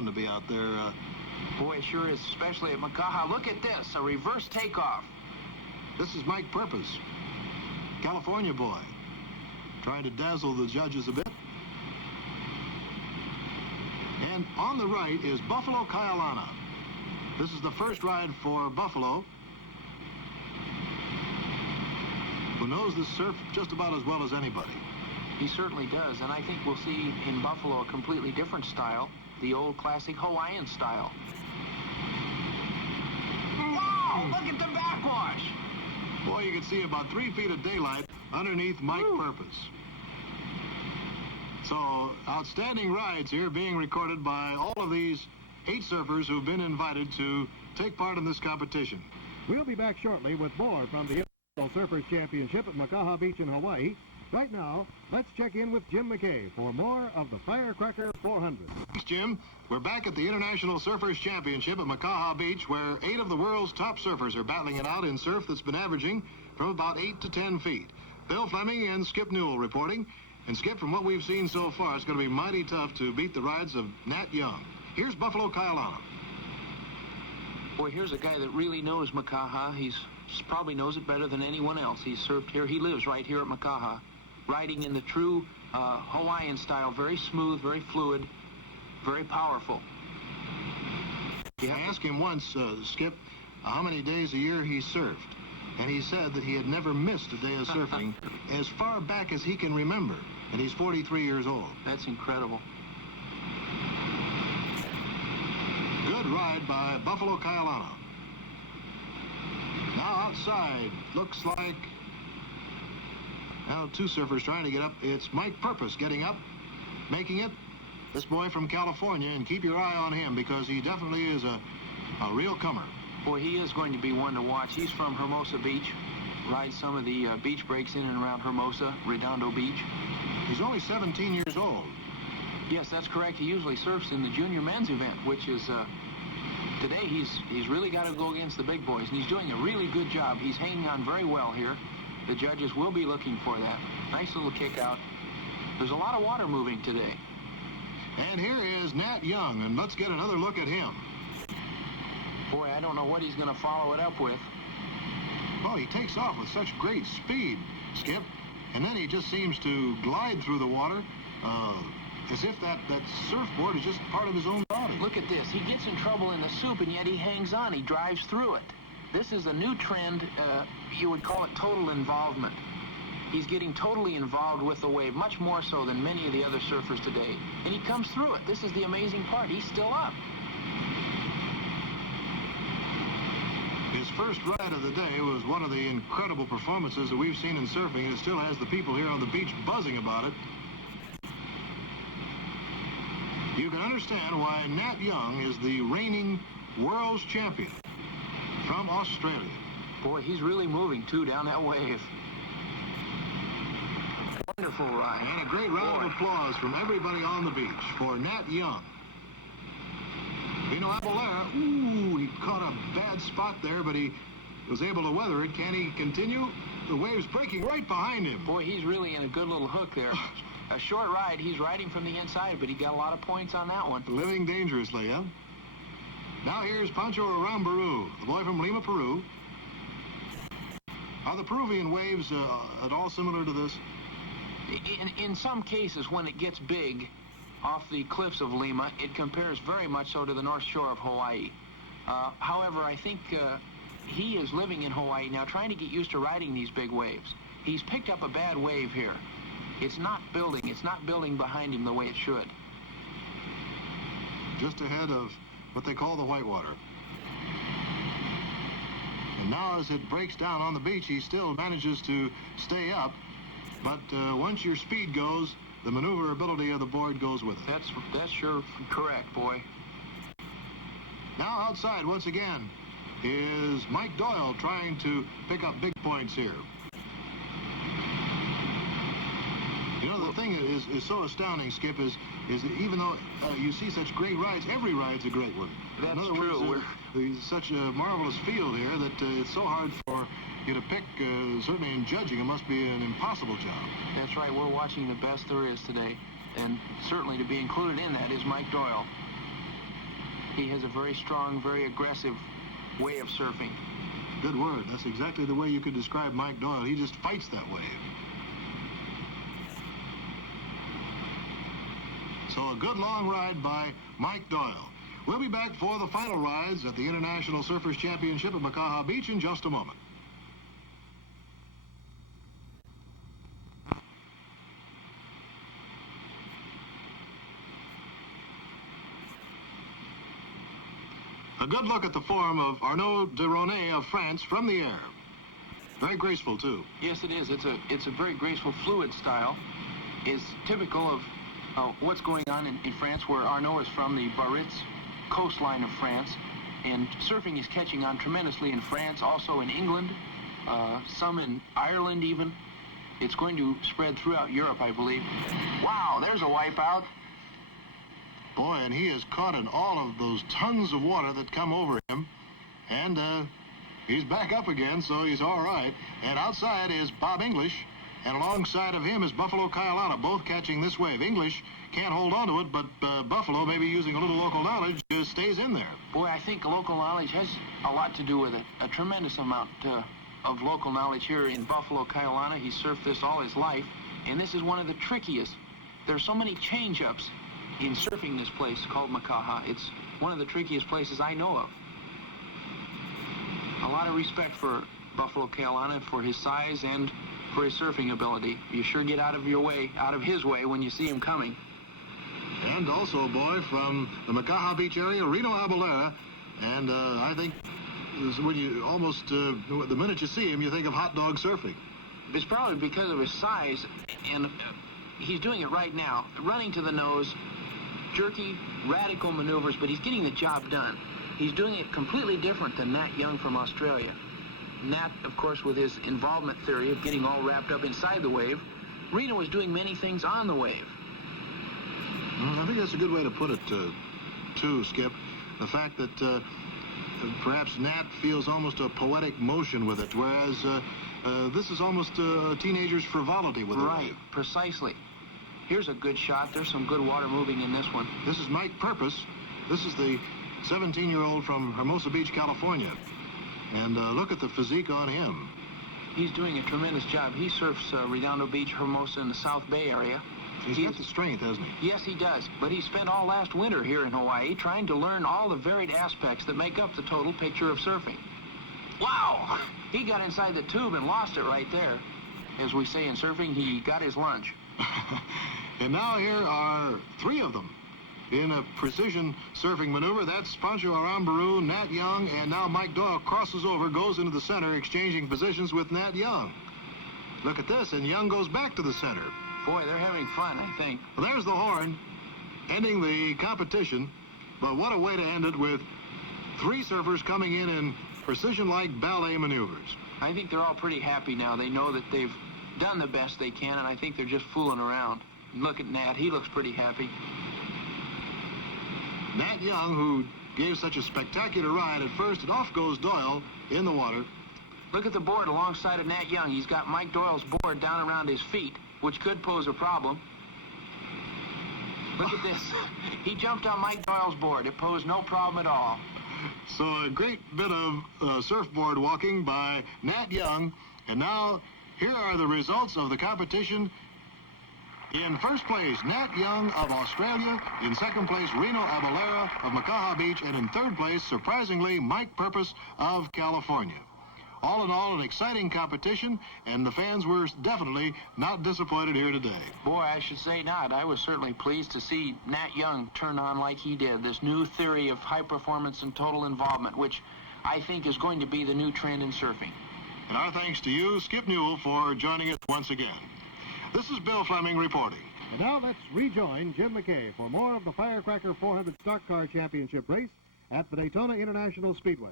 fun to be out there. Boy, it sure is, especially at Makaha. Look at this, a reverse takeoff. This is Mike Purpose, California boy, trying to dazzle the judges a bit. And on the right is Buffalo Kyalana. This is the first ride for Buffalo, who knows this surf just about as well as anybody. He certainly does, and I think we'll see in Buffalo a completely different style, the old classic Hawaiian style. Wow, look at the backwash! Boy, you can see about 3 feet of daylight underneath Mike Purpose. So, outstanding rides here being recorded by all of these 8 surfers who've been invited to take part in this competition. We'll be back shortly with more from the International Surfers Championship at Makaha Beach in Hawaii. Right now, let's check in with Jim McKay for more of the Firecracker 400. Thanks, Jim. We're back at the International Surfers Championship at Makaha Beach, where 8 of the world's top surfers are battling it out in surf that's been averaging from about 8 to 10 feet. Bill Fleming and Skip Newell reporting. And Skip, from what we've seen so far, it's going to be mighty tough to beat the rides of Nat Young. Here's Buffalo Kyalana. Boy, here's a guy that really knows Makaha. He probably knows it better than anyone else. He's surfed here. He lives right here at Makaha, riding in the true Hawaiian style, very smooth, very fluid, very powerful. I asked him once, Skip, how many days a year he surfed. And he said that he had never missed a day of surfing as far back as he can remember. And he's 43 years old. That's incredible. Good ride by Buffalo Kyalana. Now outside, looks like, now 2 surfers trying to get up. It's Mike Purpose getting up, making it. This boy from California, and keep your eye on him because he definitely is a real comer. Boy, he is going to be one to watch. He's from Hermosa Beach, rides some of the beach breaks in and around Hermosa, Redondo Beach. He's only 17 years old. Yes, that's correct. He usually surfs in the junior men's event, which is, today he's really got to go against the big boys, and he's doing a really good job. He's hanging on very well here. The judges will be looking for that. Nice little kick out. There's a lot of water moving today. And here is Nat Young, and let's get another look at him. Boy, I don't know what he's going to follow it up with. Well, he takes off with such great speed, Skip, and then he just seems to glide through the water as if that surfboard is just part of his own body. Look at this. He gets in trouble in the soup, and yet he hangs on. He drives through it. This is a new trend. You would call it total involvement. He's getting totally involved with the wave, much more so than many of the other surfers today. And he comes through it. This is the amazing part. He's still up. His first ride of the day was one of the incredible performances that we've seen in surfing. It still has the people here on the beach buzzing about it. You can understand why Nat Young is the reigning world's champion from Australia. Boy, he's really moving, too, down that wave. Wonderful ride. And a great round of applause from everybody on the beach for Nat Young. Vino Abalera, ooh, he caught a bad spot there, but he was able to weather it. Can he continue? The wave's breaking right behind him. Boy, he's really in a good little hook there. A short ride, he's riding from the inside, but he got a lot of points on that one. Living dangerously, huh? Now here's Pancho Arambaru, the boy from Lima, Peru. Are the Peruvian waves at all similar to this? In some cases, when it gets big off the cliffs of Lima, it compares very much so to the North Shore of Hawaii. However, I think he is living in Hawaii now, trying to get used to riding these big waves. He's picked up a bad wave here. It's not building behind him the way it should. Just ahead of what they call the whitewater. And now as it breaks down on the beach, he still manages to stay up. But once your speed goes, the maneuverability of the board goes with it. That's sure correct, boy. Now outside, once again, is Mike Doyle trying to pick up big points here. You know, the thing is so astounding, Skip, is that even though you see such great rides, every ride's a great one. That's in other true. Words, there's such a marvelous field here that it's so hard for you to pick. Certainly in judging, it must be an impossible job. That's right. We're watching the best there is today. And certainly to be included in that is Mike Doyle. He has a very strong, very aggressive way of surfing. Good word. That's exactly the way you could describe Mike Doyle. He just fights that wave. So a good long ride by Mike Doyle. We'll be back for the final rides at the International Surfers Championship at Makaha Beach in just a moment. A good look at the form of Arnaud de Ronay of France from the air. Very graceful, too. Yes, it is. It's a very graceful, fluid style. It's typical of what's going on in France, where Arnaud is from, the Biarritz coastline of France. And surfing is catching on tremendously in France, also in England, some in Ireland even. It's going to spread throughout Europe, I believe. Wow, there's a wipeout. Boy, and he is caught in all of those tons of water that come over him. And he's back up again, so he's all right. And outside is Bob English, and alongside of him is Buffalo Kyalana, both catching this wave. English can't hold on to it, but Buffalo, maybe using a little local knowledge, stays in there. Boy, I think local knowledge has a lot to do with it. A tremendous amount of local knowledge here in Buffalo Kyalana. He surfed this all his life, and this is one of the trickiest. There's so many change-ups in surfing this place called Makaha. It's one of the trickiest places I know of. A lot of respect for Buffalo Kyalana, for his size and for his surfing ability. You sure get out of his way when you see him coming. And also a boy from the Makaha Beach area, Reno Abalera. And I think when you almost, the minute you see him, you think of hot dog surfing. It's probably because of his size, and he's doing it right now. Running to the nose, jerky, radical maneuvers, but he's getting the job done. He's doing it completely different than Nat Young from Australia. Nat, of course, with his involvement theory of getting all wrapped up inside the wave. Reno was doing many things on the wave. Well, I think that's a good way to put it, too, Skip. The fact that perhaps Nat feels almost a poetic motion with it, whereas this is almost a teenager's frivolity with it. Right, precisely. Here's a good shot. There's some good water moving in this one. This is Mike Purpose. This is the 17-year-old from Hermosa Beach, California. And look at the physique on him. He's doing a tremendous job. He surfs Redondo Beach, Hermosa in the South Bay area. He's got the strength, hasn't he? Yes, he does. But he spent all last winter here in Hawaii trying to learn all the varied aspects that make up the total picture of surfing. Wow! He got inside the tube and lost it right there. As we say in surfing, he got his lunch. And now here are three of them in a precision surfing maneuver. That's Pancho Arambaru, Nat Young, and now Mike Doyle crosses over, goes into the center, exchanging positions with Nat Young. Look at this, and Young goes back to the center. Boy, they're having fun, I think. Well, there's the horn, ending the competition. But what a way to end it, with three surfers coming in precision-like ballet maneuvers. I think they're all pretty happy now. They know that they've done the best they can, and I think they're just fooling around. Look at Nat. He looks pretty happy. Nat Young, who gave such a spectacular ride at first, and off goes Doyle in the water. Look at the board alongside of Nat Young. He's got Mike Doyle's board down around his feet, which could pose a problem. Look at this. He jumped on Mike Doyle's board. It posed no problem at all. So a great bit of surfboard walking by Nat Young. And now, here are the results of the competition. In first place, Nat Young of Australia. In second place, Reno Abalera of Makaha Beach. And in third place, surprisingly, Mike Purpose of California. All in all, an exciting competition, and the fans were definitely not disappointed here today. Boy, I should say not. I was certainly pleased to see Nat Young turn on like he did, this new theory of high performance and total involvement, which I think is going to be the new trend in surfing. And our thanks to you, Skip Newell, for joining us once again. This is Bill Fleming reporting. And now let's rejoin Jim McKay for more of the Firecracker 400 Stock Car Championship race at the Daytona International Speedway.